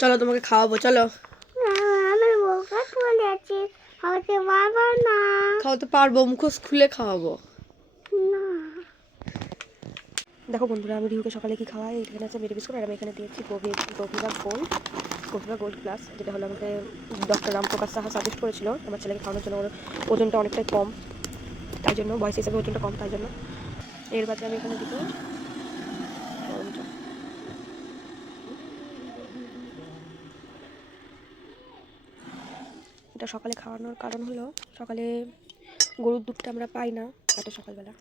চলো তোমাকে খাওয়াবো, চলো। আমি মুখোশ খুলেছি, খাওয়াতে পারবো না। খাওয়াতে পারবো, মুখোশ খুলে খাওয়াবো। না। দেখো বন্ধুরা, আমি রিহুকে সকালে কি খাওয়াই। এখানে আছে মেরি বিস্কুট, আর আমি এখানে দিয়েছি গভীরা গোল্ড প্লাস, যেটা হলো আমাকে ডক্টর রামপ্রকাশ সাহা সাজেস্ট করেছিল আমার ছেলেকে খাওয়ানোর জন্য। ওর ওজনটা অনেকটাই কম, তাই জন্য বয়স হিসাবে ওজনটা কম, তাই জন্য। এর বাদে আমি এখানে দিব এটা। সকালে খাওয়ানোর কারণ হলো, সকালে গরুর দুধটা আমরা পাই না, এটা সকালবেলা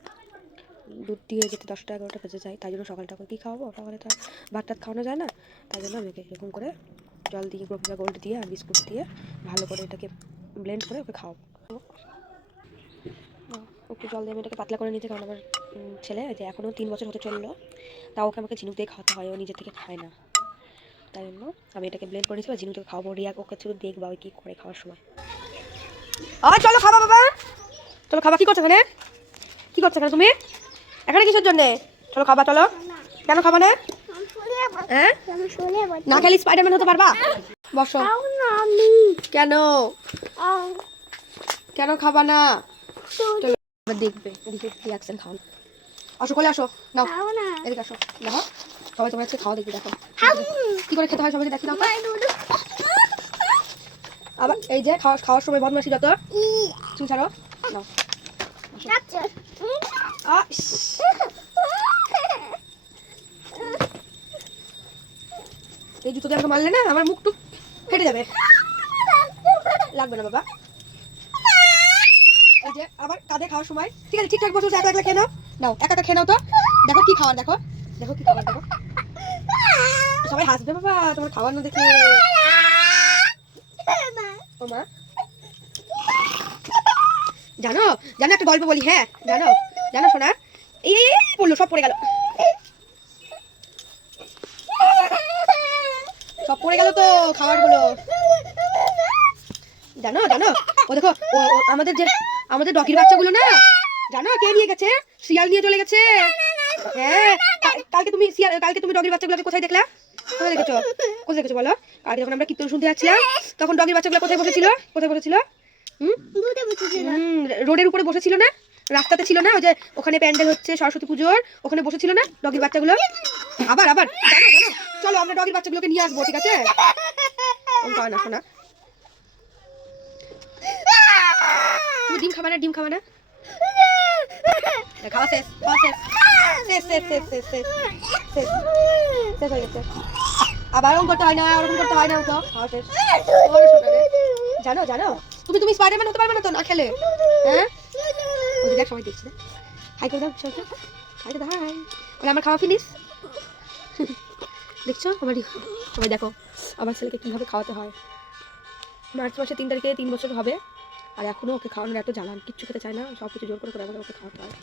দুধ দিয়ে যেতে 10টা-11টা বেজে যায়, তাই জন্য সকালটা করে কী খাওয়াবো, সকালে তো ভাত টাত খাওয়ানো যায় না, তাই জন্য আমি এরকম করে জল দিয়ে গভীরা গোল্ড দিয়ে আর বিস্কুট দিয়ে ভালো করে এটাকে ব্লেন্ড করে ওকে খাওয়াবো। একটু জল দিয়ে আমি এটাকে পাতলা করে নিতে, কারণ আমার ছেলে যে এখনও 3 বছর হতে চললো, তাও ওকে আমাকে ঝিনুক দিয়ে খাওয়াতে হয়, ও নিজে থেকে খায় না, তাই জন্য আমি এটাকে ব্লেন্ড করে নিচ্ছি বা ঝিনুক থেকে খাওয়াবো। রিয়া ওকে শুধু দেখবা ওই কী করে খাওয়ার সময়। চলো খাবা বাবা, চলো খাবা। কী করছো এখানে, কী করছো এখানে তুমি এখানে কিসের জন্যে? চলো খাবা, চলো। কেন খাবা না? হ্যাঁ, না খেলে স্পাইডারম্যান হতে পারবা? বসো। কেন কেন খাবা না? চলো দেখবে রিয়াকশন। খাও, আসো কোলে আসো, নাও এদিকে আসো, দেখো সবাই তোমার কাছে খাওয়া দেখবে, দেখো কি করে খেতে হয় সবাই দেখি দাও। আবার এই যে খাওয়ার সময় বদমাশি যত চুল ছাড়ো, নাও। এই জুতো দিয়ে আমাকে মারলে না, আমার মুখ টুক ফেটে যাবে। লাগবে না বাবা। এই যে আবার কাঁধে খাওয়ার সময়, ঠিক আছে ঠিকঠাক বসে একা খেয়ে নাও, নাও একা খেয়ে নাও তো। দেখো কি খাওয়ার, দেখো দেখো কি খাবার, দেখো সবাই হাসবে বাবা তোমার খাবার না দেখে। ও মা, জানো জানো একটা গল্প বলি, হ্যাঁ জানো জানো শোনা, এই পড়লো, সব পড়ে গেল, সব পড়ে গেল তো খাবারগুলো। জানো জানো ও দেখো, আমাদের ডগির বাচ্চাগুলো না, জানো কে নিয়ে গেছে? শিয়াল নিয়ে চলে গেছে। হ্যাঁ, কালকে তুমি ডগির বাচ্চাগুলোকে কোথায় দেখলা? কোথায় দেখেছো? কোথায় দেখেছো বলো? কালকে যখন আমরা কীর্তন শুনতে যাচ্ছিলাম, তখন ডগির বাচ্চাগুলো কোথায় বসেছিল? কোথায় বসেছিল? রোডের উপরে বসেছিল না, রাস্তাতে ছিল না, ওই যে ওখানে প্যান্ডেল হচ্ছে সরস্বতী পুজোর, ওখানে বসেছিল না ডগির বাচ্চাগুলো। আবার আবার জানো জানো, চলো আমরা ডগির বাচ্চাগুলোকে নিয়ে আসবো, ঠিক আছে? না শোনা, তুমি ডিম খাবা না? ডিম খাবা না? খাওয়া শেষ, খাওয়া শেষ, শেষ শেষ শেষ শেষ শেষ শেষ শেষ হয়ে গেছে। আবার ওরকম করতে হয় না, ওরকম করতে হয় না, তো খাওয়া শেষ। জানো জানো তুমি স্পাইডারম্যান হতে পারবে না তো না খেলে, হ্যাঁ? ওই দেখ সবাই দেখছে, হাই করে দাও সবাইকে, হাই করে দাও, হাই বলে আমার খাওয়া ফিনিশ। দেখছো সবাই দেখো আমার ছেলেকে কীভাবে খাওয়াতে হয়। মার্চ মাসে 3 তারিখে 3 বছর হবে, আর এখনও ওকে খাওয়ানোর এত জ্বালান, কিচ্ছু খেতে চায় না, সব কিছু জোর করে আমাদের ওকে খাওয়াতে হয়।